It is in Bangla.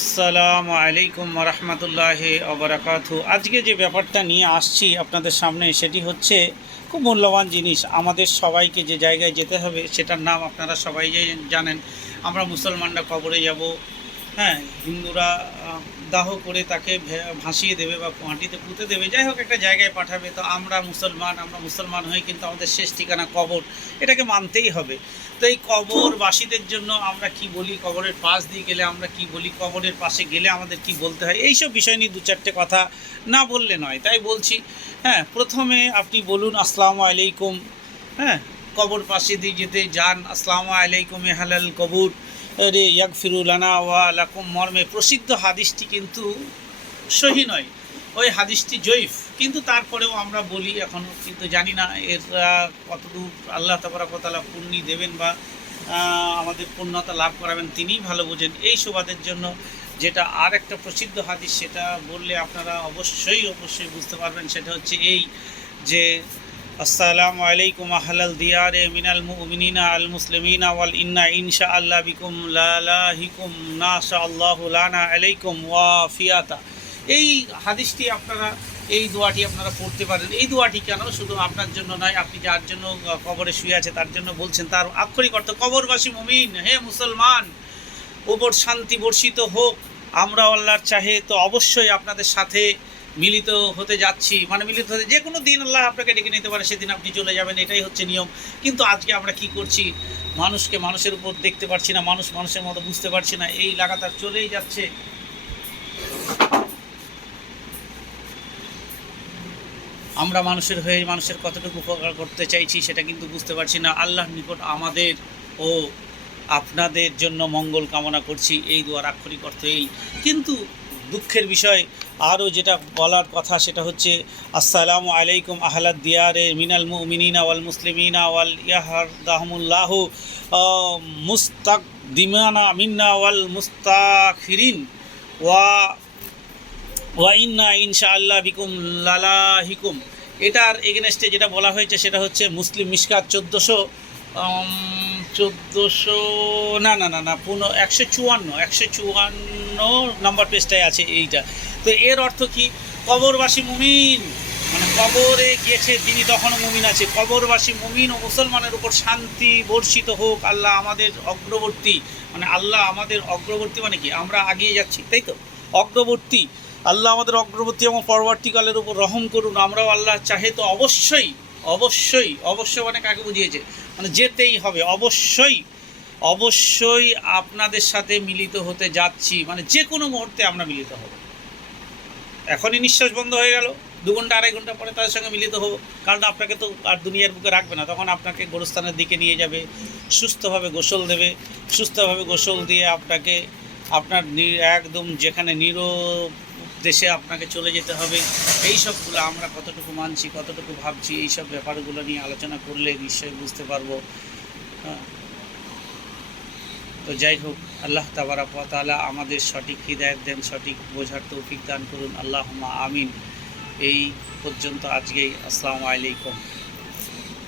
আসসালামু আলাইকুম রহমতুল্লাহ অবরাকাতু আজকে যে ব্যাপারটা নিয়ে আসছি আপনাদের সামনে সেটি হচ্ছে খুব মূল্যবান জিনিস। আমাদের সবাইকে যে জায়গায় যেতে হবে সেটার নাম আপনারা সবাই জানেন। আমরা মুসলমানরা কবরে যাব হ্যাঁ হিন্দুরা দাহ করে তাকে ভাসিয়ে দেবে বা মাটিতে পুঁতে দেবে, যাই হোক একটা জায়গায় পাঠাবে। তো আমরা মুসলমান আমরা মুসলমান হয়ে কিন্তু আমাদের শেষ ঠিকানা কবর, এটাকে মানতেই হবে। তো এই কবরবাসীদের জন্য আমরা কি বলি? কবরের পাশ দিয়ে গেলে আমরা কি বলি? কবরের পাশে গেলে আমাদের কি বলতে হয়? এইসব বিষয় নিয়ে দু চারটে কথা না বললে নয়। তাই বলছি হ্যাঁ প্রথমে আপনি বলুন, আসসালামু আলাইকুম। হ্যাঁ কবর পাশে দিয়ে যেতে যান। আসসালামু আলাইকুম, এ হালাল কবুর। রে ইয়াক ফিরুলানা ওয়া আলাকুম মর্মে প্রসিদ্ধ হাদিসটি কিন্তু সহি নয়। ওই হাদিসটি জৈফ কিন্তু তারপরেও আমরা বলি এখনও কিন্তু জানি না এর কতদূর আল্লাহ তাবারাকতালা পুণ্যি দেবেন বা আমাদের পূর্ণতা লাভ করাবেন, তিনিই ভালো বোঝেন। এই সুবাদের জন্য যেটা আর একটা প্রসিদ্ধ হাদিস, সেটা বললে আপনারা অবশ্যই অবশ্যই বুঝতে পারবেন। সেটা হচ্ছে এই যে আসসালামু আলাইকুম আহলাল দিয়ারে মিনাল মুমিনিনা আল মুসলিমিনা ওয়াল ইন্না ইনশা আল্লাহ বিকুম লালাহিকুম নাশা আল্লাহু লানা আলাইকুম ওয়া ফিয়াতা এই হাদিসটি আপনারা, এই দোয়াটি আপনারা পড়তে পারেন। এই দোয়াটি কেন শুধু আপনার জন্য নয়, আপনি যার জন্য কবরে শুয়ে আছে তার জন্য বলছেন, তার আক্ষরিক অর্থ কবরবাসী মুমিন। হে মুসলমান, ওপর শান্তি বর্ষিত হোক আমরা আল্লাহর চাহে, তো অবশ্যই আপনাদের সাথে মিলিত হতে যাচ্ছি মানে মিলিত হতে, যে কোনো দিন আল্লাহ আপনাকে ডেকে নিতে পারে, সেদিন আপনি চলে যাবেন, এটাই হচ্ছে নিয়ম। কিন্তু আজকে আমরা কি করছি? মানুষকে মানুষের উপর দেখতে পারছি না, মানুষ মানুষের মতো বুঝতে পারছি না, এই লাগাতার চলেই যাচ্ছে। আমরা মানুষের হয়ে মানুষের কতটুকু উপকার করতে চাইছি, সেটা কিন্তু বুঝতে পারছি না। আল্লাহর নিকট আমাদের ও আপনাদের জন্য মঙ্গল কামনা করছি, এই দুয়ার আক্ষরিক অর্থ এই। কিন্তু দুঃখের বিষয়। আরও যেটা বলার কথা সেটা হচ্ছে, আসসালামু আলাইকুম আহলাদ দিয়ারে মিনাল মুমিনিনা ওয়াল মুসলিমিনা ওয়াল ইয়াহার দাহমুল্লাহ মুস্তাক দিমানা মিন্না ওয়াল মুস্তাখিরিন, ওয়া ওয়া ইন্না ইনশা আল্লাহ বিকুম লালাহিকুম। এটার এগেনস্টে যেটা বলা হয়েছে সেটা হচ্ছে মুসলিম মিসকাত চোদ্দোশো চোদ্দোশো, না না না না পুনঃ একশো চুয়ান্ন একশো চুয়ান্ন নম্বর পেজটায় আছে এইটা। তো এর অর্থ কি? কবরবাসী মুমিন। মানে কবরে গিয়েছে, তিনি তখনও মুমিন আছে। কবরবাসী মুমিন ও মুসলমানের উপর শান্তি বর্ষিত হোক, আল্লাহ আমাদের অগ্রবর্তী। মানে আল্লাহ আমাদের অগ্রবর্তী মানে কি? আমরা আগিয়ে যাচ্ছি, তাই তো? অগ্রবর্তী। আল্লাহ আমাদের অগ্রবর্তী এবং পরবর্তীকালের উপর রহম করুন। আমরাও আল্লাহ চাহে তো অবশ্যই অবশ্যই অবশ্যই মানে কাকে বুঝিয়েছে? মানে যেতেই হবে, অবশ্যই। অবশ্যই আপনাদের সাথে মিলিত হতে যাচ্ছি। মানে যে কোনো মুহূর্তে আমরা মিলিত হব। এখনই নিঃশ্বাস বন্ধ হয়ে গেল। দু ঘণ্টা, আড়াই ঘণ্টা পরে তাদের সঙ্গে মিলিত হব। কারণ আপনাকে তো আর দুনিয়ার বুকে রাখবে না। তখন আপনাকে গোরস্থানের দিকে নিয়ে যাবে, সুস্থভাবে গোসল দেবে। সুস্থভাবে গোসল দিয়ে আপনাকে, আপনার একদম যেখানে নিরো দেশে আপনাকে চলে যেতে হবে, এই সবগুলো আমরা কতটুকু মানছি, কতটুকু ভাবছি, এই সব ব্যাপারগুলো নিয়ে আলোচনা করলে নিশ্চয়ই বুঝতে পারব। হ্যাঁ। তো যাই হোক, আল্লাহ তাবারাকালা আমাদের সঠিক হৃদায়ত দেন, সঠিক বোঝার তৌফিক দান করুন। আল্লাহ আমিন। এই পর্যন্ত আজকেই আসসালামু আলাইকুম।